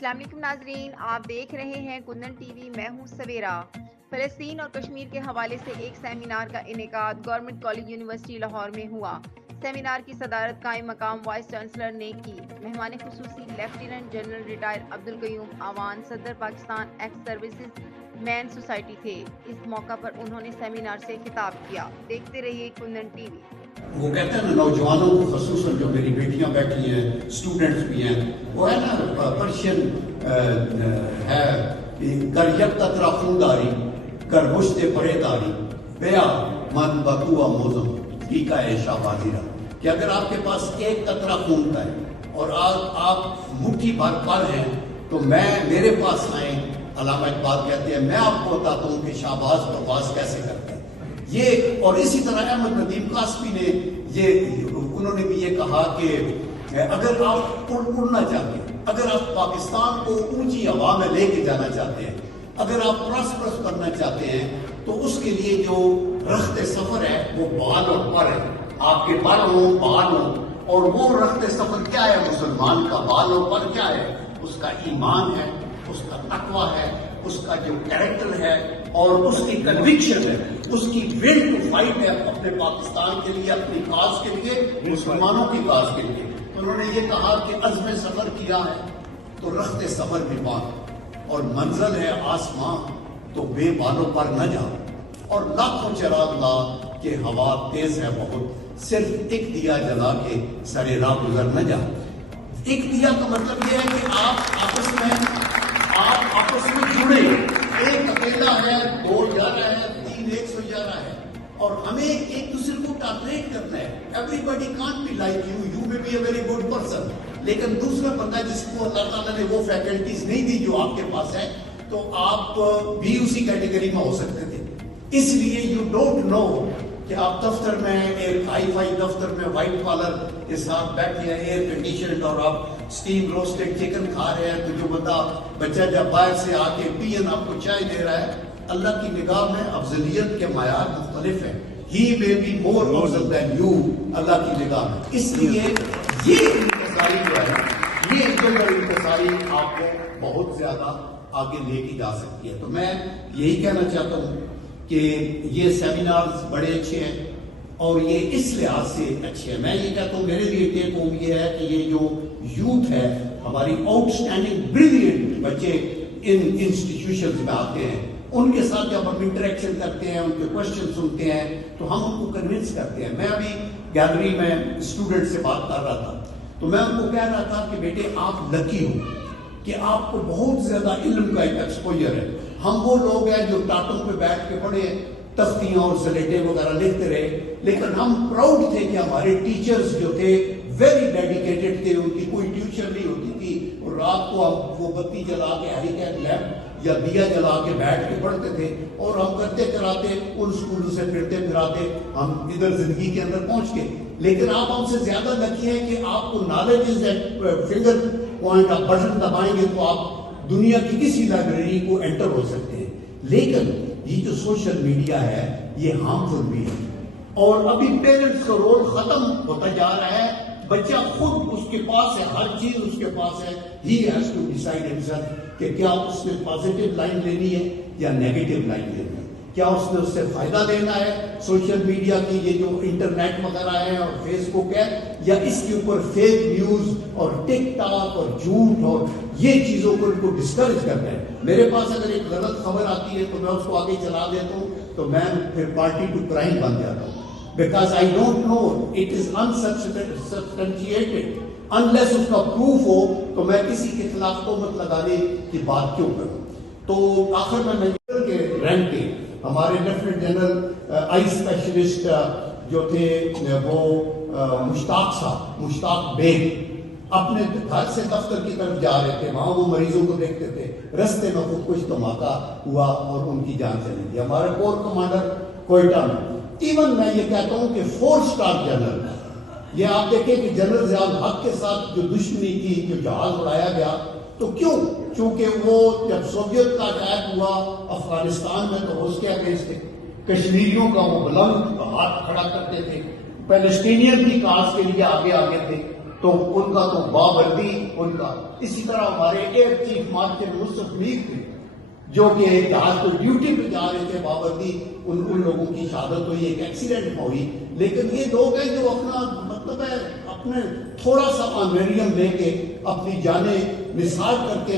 السلام علیکم ناظرین، آپ دیکھ رہے ہیں کندن ٹی وی۔ میں ہوں سویرا۔ فلسطین اور کشمیر کے حوالے سے ایک سیمینار کا انعقاد گورنمنٹ کالج یونیورسٹی لاہور میں ہوا۔ سیمینار کی صدارت قائم مقام وائس چانسلر نے کی۔ مہمان خصوصی لیفٹیننٹ جنرل ریٹائر عبدالقیوم آوان، صدر پاکستان ایکس سروسز مین سوسائٹی تھے۔ اس موقع پر انہوں نے سیمینار سے خطاب کیا۔ دیکھتے رہیے کندن ٹی وی۔ وہ کہتے ہیں نا نوجوانوں کو، خصوصاً جو میری بیٹیاں بیٹھی ہیں، اسٹوڈنٹس بھی ہیں، وہ ہے نا پرشین ہے، کر یک قطرہ خون داری کر مشت پرے داری بیا من بکوا موزم کی کا ایشا بازیرہ، کہ اگر آپ کے پاس ایک قطرہ خون کا ہے اور آپ مٹھی بھر پر ہیں تو میرے پاس آئیں۔ علامہ اقبال کہتے ہیں میں آپ کو بتاتا ہوں کہ شہباز پرواز کیسے کرتے ہیں۔ یہ اور اسی طرح احمد ندیم قاسمی نے انہوں نے بھی یہ کہا کہ اگر آپ اڑنا چاہتے ہیں، اگر آپ پاکستان کو اونچی ہوا میں لے کے جانا چاہتے ہیں، اگر آپ پراسپرس کرنا چاہتے ہیں تو اس کے لیے جو رخت سفر ہے وہ بال اور پر ہے۔ آپ کے پر ہوں، بال ہوں، اور وہ رخت سفر کیا ہے مسلمان کا؟ بال اور پر کیا ہے؟ اس کا ایمان ہے، اس کا تقویٰ ہے، اس کا جو کیریکٹر ہے اور اس کی کنوکشن ہے، اس کی ول ٹو فائٹ ہے اپنے پاکستان کے لیے، اپنی کاز کے لیے، مسلمانوں کی کاز کے لیے۔ انہوں نے یہ کہا کہ عزم سفر کیا ہے تو رخت سفر بھی پان، اور منزل ہے آسمان تو بے بالوں پر نہ جا، اور لاکھوں چراغ لا کہ ہوا تیز ہے بہت، صرف ایک دیا جلا کے سرے راہ گزر نہ جا۔ ایک دیا کا مطلب یہ ہے کہ آپ آپس میں جڑے، ایک اکیلا ہے، دو جا رہا ہے، تین 111 ہے، اور ہمیں ایک دوسرے کو ٹالریٹ کرنا ہے۔ Everybody can't be like you, you may be a very good person, لیکن دوسرا بندہ جس کو اللہ تعالیٰ نے وہ فیکلٹیز نہیں دی جو آپ کے پاس ہے، تو آپ بھی اسی کیٹیگری میں ہو سکتے تھے۔ اس لیے یو ڈونٹ نو کہ آپ دفتر میں ایک ہائی فائی دفتر میں وائٹ کالر کے ساتھ بیٹھے ہیں، ایئر کنڈیشنڈ، اور آپ اسٹیم روسٹڈ چکن کھا رہے ہیں، تو جو بچہ جب باہر سے آ کے پین آپ کو چائے دے رہا ہے، اللہ کی نگاہ میں افضلیت کے معیار مختلف ہیں۔ ہی may be more Afzal than you اللہ کی نگاہ میں۔ اس لیے یہ انتصاری جو ہے، یہ جنرل انتصاری آپ کو بہت زیادہ آگے لے کی جا سکتی ہے۔ تو میں یہی کہنا چاہتا ہوں کہ یہ سیمینارز بڑے اچھے ہیں، اور یہ اس لحاظ سے اچھے ہیں۔ میں یہ کہتا ہوں میرے لیے ٹیک ہوم یہ ہے کہ یہ جو یوتھ ہے، ہماری آؤٹ اسٹینڈنگ بریلینٹ بچے ان انسٹیٹیوشنز میں آتے ہیں، ان کے ساتھ جب ہم انٹریکشن کرتے ہیں، ان کے کوشچن سنتے ہیں، تو ہم ان کو کنونس کرتے ہیں۔ میں ابھی گیلری میں اسٹوڈنٹ سے بات کر رہا تھا، تو میں ان کو کہہ رہا تھا کہ بیٹے آپ لکی ہو کہ آپ کو بہت زیادہ علم کا ایک ایکسپوجر ہے۔ ہم وہ لوگ ہیں جو ٹاٹوں پہ بیٹھ کے پڑھے تختیاں اور سلیٹیں وغیرہ لکھتے رہے، لیکن ہم پراؤڈ تھے کہ ہمارے ٹیچرز جو تھے ویری ڈیڈیکیٹڈ تھے، ان کی کوئی ٹیوشن نہیں ہوتی تھی، اور رات کو ہم وہ بتی جلا کے ہیریکین لیمپ یا دیا جلا کے بیٹھ کے پڑھتے تھے، اور ہم کرتے کراتے ان اسکولوں سے پھرتے پھراتے ہم ادھر زندگی کے اندر پہنچ گئے۔ لیکن آپ ہم سے زیادہ لکی ہیں کہ آپ کو knowledge is at finger point, آپ بٹن دبائیں گے تو آپ دنیا کی کسی لائبریری کو انٹر ہو سکتے ہیں۔ لیکن یہ جو سوشل میڈیا ہے یہ ہارمفل بھی ہے، اور ابھی پیرنٹس کا رول ختم ہوتا جا رہا ہے۔ بچہ خود اس کے پاس ہے، ہر چیز اس کے پاس ہے، he has to decide himself کہ کیا اس نے پازیٹیو لائن لینی ہے یا نیگیٹو لائن لینی ہے، کیا اس نے اس سے فائدہ لینا ہے سوشل میڈیا کی یہ جو انٹرنیٹ وغیرہ ہے اور فیس بک ہے، یا اس کے اوپر فیک نیوز اور ٹک ٹاک اور جھوٹ اور یہ چیزوں کو ان کو ڈسکریج کرنا ہے۔ میرے پاس اگر ایک غلط خبر آتی ہے تو میں اس کو آگے چلا دیتا ہوں، تو میں پھر پارٹی ٹو کرائم بن جاتا ہوں، because I don't know, it is unsubstantiated, unless اس کا پروف ہو تو میں کسی کے خلاف تہمت لگانے کی بات کیوں کروں۔ تو آخر میں میجر کے رینک پہ ہمارے لیفٹیننٹ جنرل آئی اسپیشلسٹ جو تھے وہ مشتاق بیگ اپنے گھر سے دفتر کی طرف جا رہے تھے، وہاں وہ مریضوں کو دیکھتے تھے، رستے میں خودکش دھماکہ ہوا اور ان کی جان چلی گئی۔ ہمارا کور کمانڈر کوئٹہ میں، ایون میں یہ کہتا ہوں کہ 4 اسٹار جنرل، یہ آپ دیکھیں کہ جنرل ضیاء الحق کے ساتھ جو دشمنی کی، جو جہاز اڑایا گیا، تو کیوں؟ چونکہ وہ جب سوویت کا اٹیک ہوا افغانستان میں تو اس کے اگینسٹ کشمیریوں کا وہ بلند ہاتھ کھڑا کرتے تھے، پیلسٹینین کی کاز کے لیے آگے تھے، تو ان کا تو بابردی ان کا. اسی طرح ہمارے ایئر چیف مارشل مصطفی میر تھے جو کہ جہاز کو ڈیوٹی پہ جا رہے تھے, بابردی ان لوگوں کی شہادت ہوئی, ایک ایکسیڈنٹ میں ہوئی. لیکن یہ لوگ ہیں جو اپنا مطلب ہے اپنے تھوڑا سا آنریریم لے کے اپنی جانیں نثار کر کے